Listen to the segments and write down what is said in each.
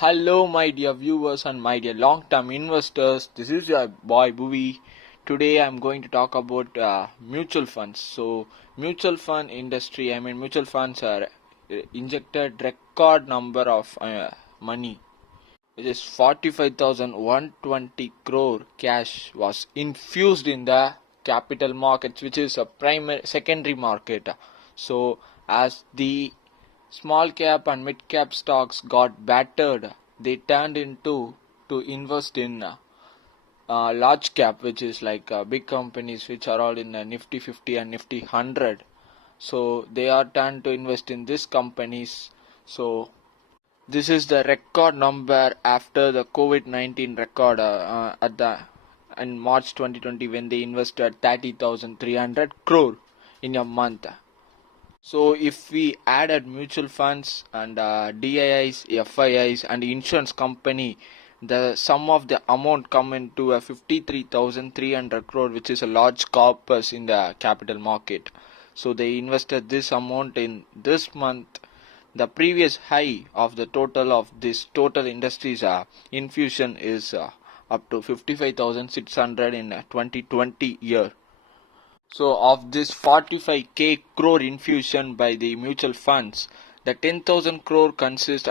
Hello, my dear viewers and my dear long-term investors. This is your boy Bhuvi. Today, I'm going to talk about mutual funds. So, mutual fund industry. Mutual funds are injected record number of money, which is 45,120 crore cash was infused in the capital markets, which is a primary secondary market. So, as the small cap and mid cap stocks got battered, they turned into to invest in large cap, which is like big companies which are all in Nifty 50 and Nifty 100. So they are turned to invest in these companies. So this is the record number after the COVID-19 record at the in March 2020 when they invested 30,300 crore in a month. So if we added mutual funds and DIIs, FIIs and insurance company, the sum of the amount come into a 53,300 crore, which is a large corpus in the capital market. So they invested this amount in this month. The previous high of the total of this total industries infusion is up to 55,600 in 2020 year. So of this 45k crore infusion by the mutual funds, the 10,000 crore consists,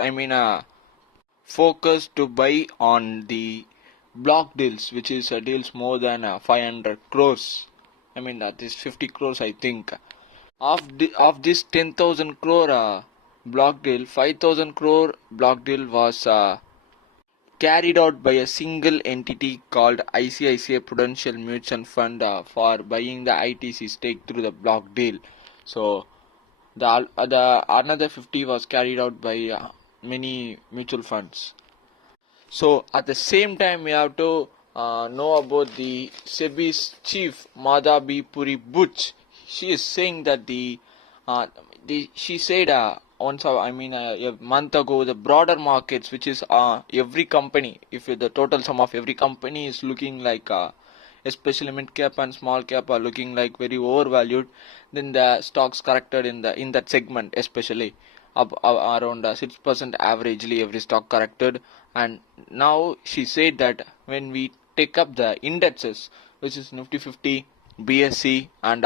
focus to buy on the block deals, which is deals more than 500 crores. That is 50 crores, I think. Of this 10,000 crore block deal, 5,000 crore block deal was carried out by a single entity called ICICI Prudential Mutual Fund for buying the ITC stake through the block deal. So the another 50 was carried out by many mutual funds. So at the same time, we have to know about the SEBI's chief Madhabi Puri Butch. She is saying that she said a month ago, the broader markets, which is every company, if the total sum of every company is looking like especially mid cap and small cap are looking like very overvalued, then the stocks corrected in that segment, especially up around 6% averagely every stock corrected. And now she said that when we take up the indexes, which is Nifty 50, BSC, and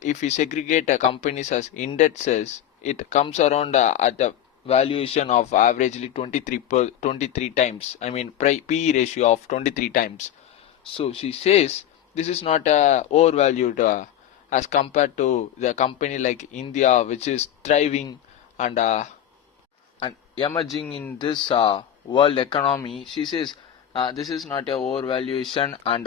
if we segregate companies as indexes, it comes around at the valuation of averagely 23 times. PE ratio of 23 times. So she says this is not overvalued as compared to the company like India, which is thriving and emerging in this world economy. She says this is not a overvaluation, and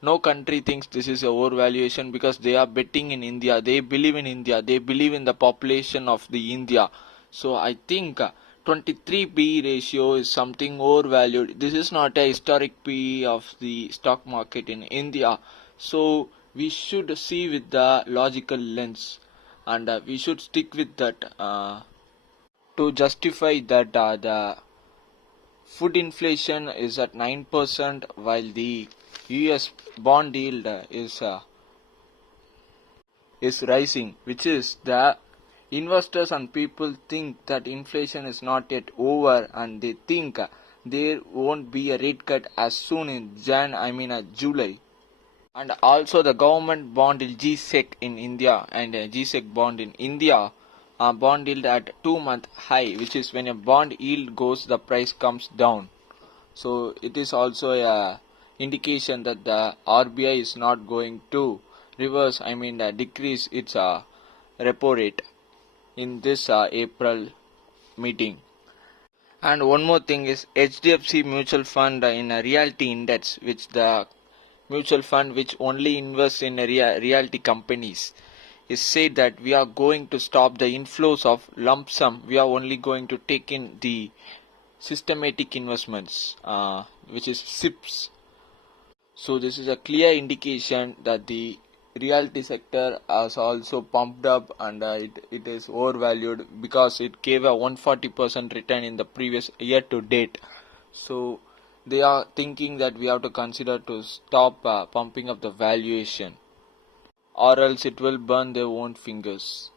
no country thinks this is a overvaluation because they are betting in India. They believe in India. They believe in the population of the India. So I think 23 P ratio is something overvalued. This is not a historic P of the stock market in India. So we should see with the logical lens, and we should stick with that to justify that the food inflation is at 9% while the US bond yield is rising, which is the investors and people think that inflation is not yet over, and they think there won't be a rate cut as soon in July. And also the government bond yield GSEC in India and GSEC bond in India bond yield at 2-month high, which is when a bond yield goes, the price comes down. So it is also a indication that the RBI is not going to decrease its repo rate in this April meeting. And one more thing is HDFC mutual fund in a realty index, which the mutual fund which only invests in realty companies, is said that we are going to stop the inflows of lump sum. We are only going to take in the systematic investments, which is SIPs. So this is a clear indication that the realty sector has also pumped up, and it is overvalued because it gave a 140% return in the previous year to date. So they are thinking that we have to consider to stop pumping up the valuation, or else it will burn their own fingers.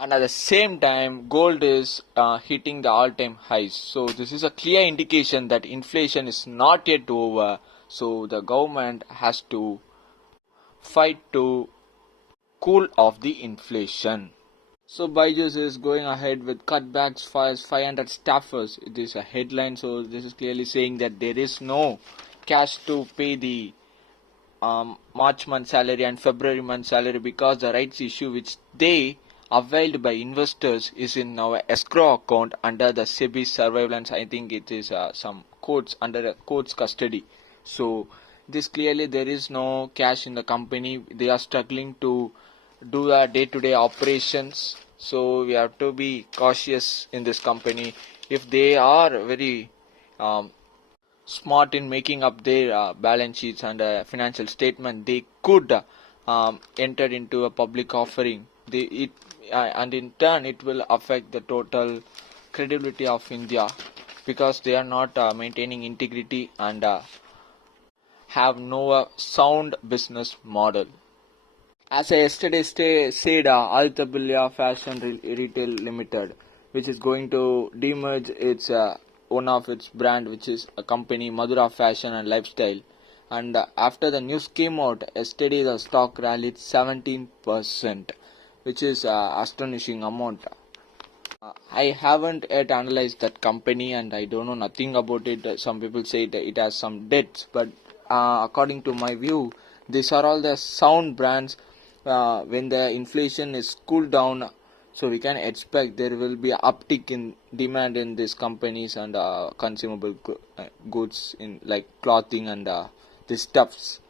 and at the same time gold is hitting the all-time highs. So this is a clear indication that inflation is not yet over, so the government has to fight to cool off the inflation. So Byju's is going ahead with cutbacks, fires 500 staffers. It is a headline, so this is clearly saying that there is no cash to pay the March month salary and February month salary, because the rights issue which they availed by investors is in our escrow account under the SEBI surveillance. I think it is some courts, under a court's custody. So this clearly there is no cash in the company. They are struggling to do our day-to-day operations. So we have to be cautious in this company. If they are very um, smart in making up their balance sheets and financial statement, they could enter into a public offering. And in turn it will affect the total credibility of India, because they are not maintaining integrity and have no sound business model. As I yesterday said, Altabilya Fashion Retail Limited, which is going to demerge its one of its brand, which is a company Madura Fashion and Lifestyle. And after the news came out yesterday, the stock rallied 17%, which is astonishing amount. I haven't yet analyzed that company and I don't know nothing about it. Some people say that it has some debts, but according to my view, these are all the sound brands. When the inflation is cooled down, so we can expect there will be an uptick in demand in these companies and consumable goods in like clothing and these stuffs.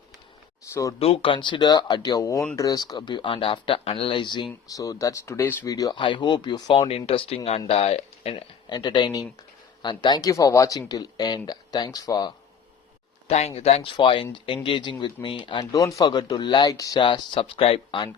So do consider at your own risk and after analyzing. So that's today's video. I hope you found interesting and entertaining. And thank you for watching till end. Thanks for engaging with me. And don't forget to like, share, subscribe, and